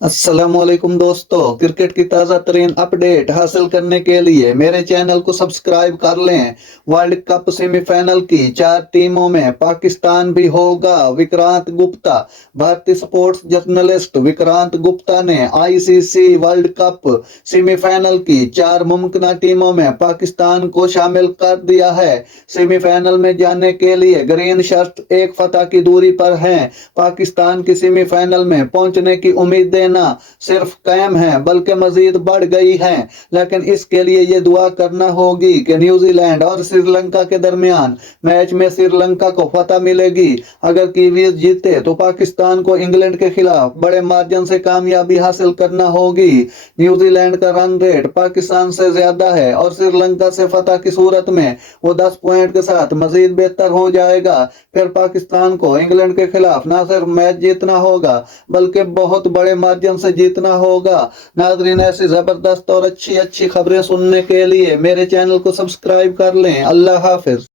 अस्सलामुअलैकुम दोस्तों, क्रिकेट की ताज़ा तरीन अपडेट हासिल करने के लिए मेरे चैनल को सब्सक्राइब कर लें। वर्ल्ड कप सेमीफाइनल की 4 टीमों में पाकिस्तान भी होगा। विक्रांत गुप्ता। भारतीय स्पोर्ट्स जर्नलिस्ट विक्रांत गुप्ता ने आईसीसी वर्ल्ड कप सेमीफाइनल की 4 मुमकिन टीमों में पाकिस्तान को शामिल कर दिया है। सेमीफाइनल में जाने के लिए ग्रीन शर्ट एक फतह की दूरी पर हैं। पाकिस्तान की सेमीफाइनल में पहुंचने की उम्मीदें न सिर्फ कायम है बल्कि मजीद बढ़ गई हैं। लेकिन इसके लिए ये दुआ करना होगी कि न्यूजीलैंड और श्रीलंका के दरमियान मैच में श्रीलंका को फतह मिलेगी। अगर कीवीज जीते तो पाकिस्तान को इंग्लैंड के खिलाफ बड़े मार्जिन से कामयाबी हासिल करना होगी। न्यूजीलैंड का रन रेट पाकिस्तान से ज्यादा है और श्रीलंका से फतह की सूरत में वो 10 पॉइंट के साथ मजीद बेहतर हो जाएगा। फिर पाकिस्तान को इंग्लैंड के खिलाफ न सिर्फ मैच जीतना होगा बल्कि बहुत बड़े मार्जिन से जीतना होगा। नाजरीन, ऐसी जबरदस्त और अच्छी अच्छी खबरें सुनने के लिए मेरे चैनल को सब्सक्राइब कर लें। अल्लाह हाफिज।